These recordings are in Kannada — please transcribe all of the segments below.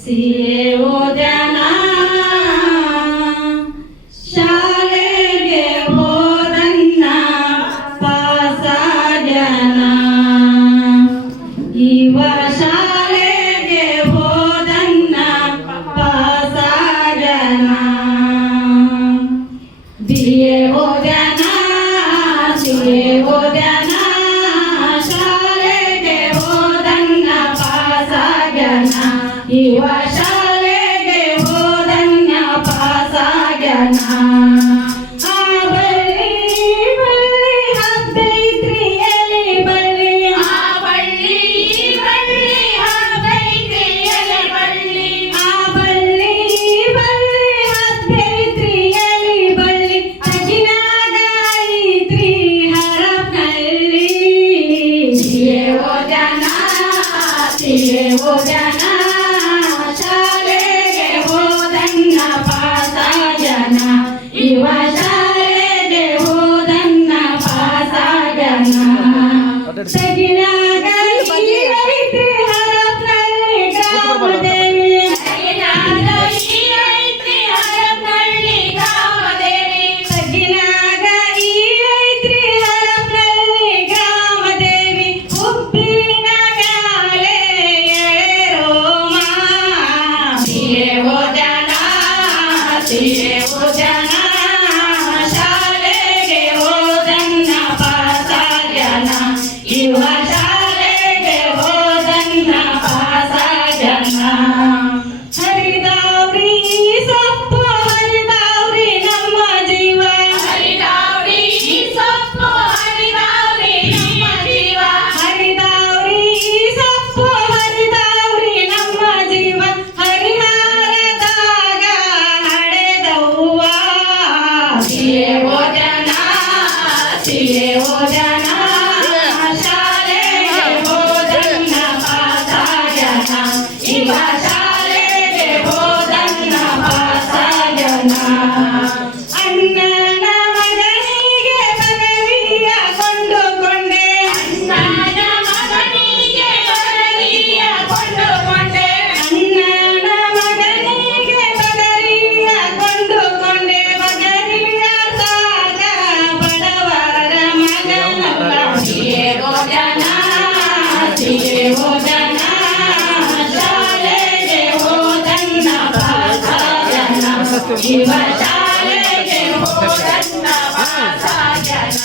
ಸಿಯೆ ಓದ್ಯಾನ ಶಾಲೆಗೆ ಹೋದನ್ನ ಪಾಸಾಗ್ಯಾನ ಇವ ಶಾಲೆಗೆ ಹೋದನ್ನ ಪಾಸಾಗ್ಯಾನ ಬಿಎ ಓದ್ಯಾನ ಸಿಎ ಓದ್ಯಾನ ಶಾಲೆಗೆ ಹೋದನ್ನ ಪಾಸಾಗ್ಯಾನ ಇವ ಶಾಲೆಗೆ ಹೋದನ್ನ ಪಾಸಾಗ್ಯಾನ ಓದ್ಯಾನ ಶಾಲೆಗೆ ಹೋದನ್ನ ಪಾಸಾಗ್ಯಾನ ಇವ ಶಾಲೆಗೆ ಹೋದನ್ನ ಪಾಸಾಗ್ಯಾನ ಸಗಿನಾಗ ಐತ್ರಿ ಹರಪನಹಳ್ಳಿ ಗ್ರಾಮದೇವಿ ಸಗಿನಾಗ ಐತ್ರಿ ಹರಪನಹಳ್ಳಿ ಗ್ರಾಮದೇವಿ ಸಗಿನಾಗ ಐತ್ರಿ ಹರಪನಹಳ್ಳಿ ಗ್ರಾಮದೇವಿ ಹುಬ್ಬಿನ ಶಾಲೆಗೆ ಹೋದನ್ನ ಪಾಸಾಗ್ಯಾನ ಇವ ಶಾಲೆಗೆ ಹೋದನ್ನ ಪಾಸಾಗ್ಯಾನ ಹರಿದಾವ್ರಿ ಸೊಪ್ಪು ಹರಿದಾವ್ರಿ ನಮ್ಮ ಜೀವ ಹರಿದಾವ್ರಿ ಸೊಪ್ಪು ಹರಿದಾವ್ರಿ ನಮ್ಮ ಜೀವ ಹರಿದಾವ್ರಿ ಸೊಪ್ಪು ಹರಿದಾವ್ರಿ ನಮ್ಮ ಜೀವ ಹರಿಹಾರದಾಗ ಹಡೆದವ್ವ ಸಿಯೆ ಓದ್ಯಾನ ಸಿಯೆ ಓದ್ಯಾನ ಶಾಲೆಗೆ ಹೋದನ್ನ ಪಾಸಾಗ್ಯಾನ ಇವ ಶಾಲೆಗೆ ಹೋದನ್ನ ಪಾಸಾಗ್ಯಾನ ಅಣ್ಣನ ಮಗನಿಗೆ ಪದವಿಯ ಕೊಂಡುಕೊಂಡೆ ಅಣ್ಣನ ಮಗನಿಗೆ ಪದವಿಯ ಕೊಂಡುಕೊಂಡೆ ಅಣ್ಣನ ಮಗನಿಗೆ ಪದವಿಯ ಕೊಂಡುಕೊಂಡೆ ಬದಲಿಯ ಸಾಗ ಬಡವರ ಮಗನಲ್ಲ ಸಿಯೆ ಓದ್ಯಾನ ಸಿಯೆ ಓದ್ಯಾನ ಶಾಲೆಗೆ ಹೋದನ್ನ ಪಾಸಾಗ್ಯಾನ ಇವ ಶಾಲೆಗೆ ಹೋದನ್ನ ಪಾಸಾಗ್ಯಾನ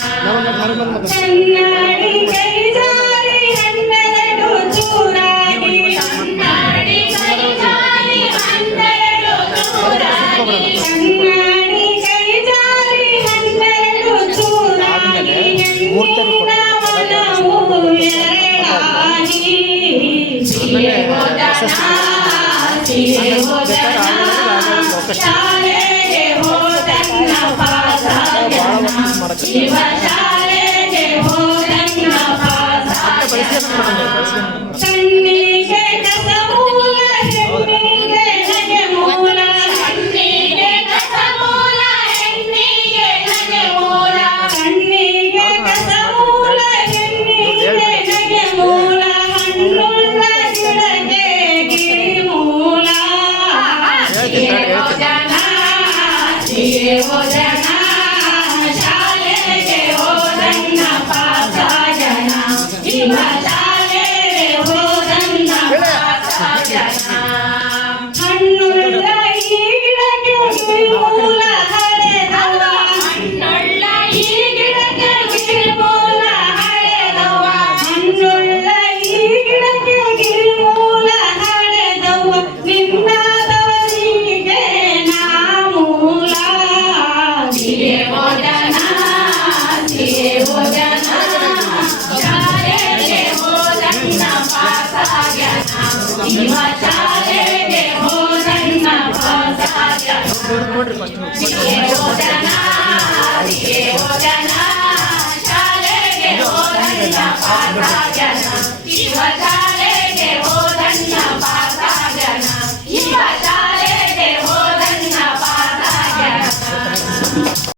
ಕನ್ನಡಿ ಕೈ ಜಾರಿ ಹನ್ನೆರಡು ಚೂರಾಗಿ ಕನ್ನಡಿ ಕೈ ಜಾರಿ ಹನ್ನೆರಡು ಚೂರಾಗಿ ಕನ್ನಡಿ ಕೈ ಜಾರಿ ಹನ್ನೆರಡು ಚೂರಾಗಿ ಹೆಣ್ಣಿನ ಮನವು ಎರಡಾಗಿ ಸಿಯೆ ಓದ್ಯಾನ ಸಿಯೆ ಓದ್ಯಾನ ಶಾಲೆಗೆ ಹೋದನ್ನ ಪಾಸಾಗ್ಯಾನ ಇವ ಶಾಲೆಗೆ ಹೋದನ್ನ ಪಾಸಾಗ್ಯಾನ ಕಣ್ಣಿಗೆ ಕಸಮೂಲ ಹೆಣ್ಣಿಗೆ ನಗೆ ಮೂಲ ಕಣ್ಣಿಗೆ ಕಸಮೂಲ ಹೆಣ್ಣಿಗೆ ನಗೆ ಮೂಲ ಕಣ್ಣಿಗೆ ಕಸಮೂಲ ಹೆಣ್ಣಿಗೆ ನಗೆ ಮೂಲ ಹಣ್ಣುಳ್ಳ ಗಿಡಕ್ಕೆ ಗಿರಿಮೂಲ ಸಿಯೆ ಓದ್ಯಾನ ಸಿಯೆ ಓದ್ಯಾನ ಶಾಲೆಗೆ ಹೋದನ್ನ ಪಾಸಾಗ್ಯಾನ ಇವ ಶಾಲೆಗೆ ಹೋದನ್ನ ಪಾಸಾಗ್ಯಾನ ಹಣ್ಣುಳ್ಳ ಈ ಗಿಡಕ್ಕೆ ಗಿರಿಮೂಲ ಹಳೆದವ ಹಣ್ಣುಳ್ಳ ಈ ಗಿಡಕ್ಕೆ ಗಿರಿಮೂಲ ಹಳೆದವ ಹಣ್ಣುಳ್ಳ ಈ ಗಿಡಕ್ಕೆ ಗಿರಿಮೂಲ ಹಳೆದವ ನಿನ್ನಾದವರಿಗೆ ನಾ ಮೂಲ ಸಿಯೆ ಓದ್ಯಾನ ಸಿಯೆ ಓದ್ಯಾನ ಶಾಲೆಗೆ ಹೋದನ್ನ ಪಾಸಾಗ್ಯಾನ ಇವ ಶಾಲೆಗೆ ಹೋದನ್ನ ಪಾಸಾಗ್ಯಾನ ಸಿಯೆ ಓದ್ಯಾನ ಸಿಯೆ ಓದ್ಯಾನ ಶಾಲೆಗೆ ಹೋದನ್ನ ಪಾಸಾಗ್ಯಾನ ಇವ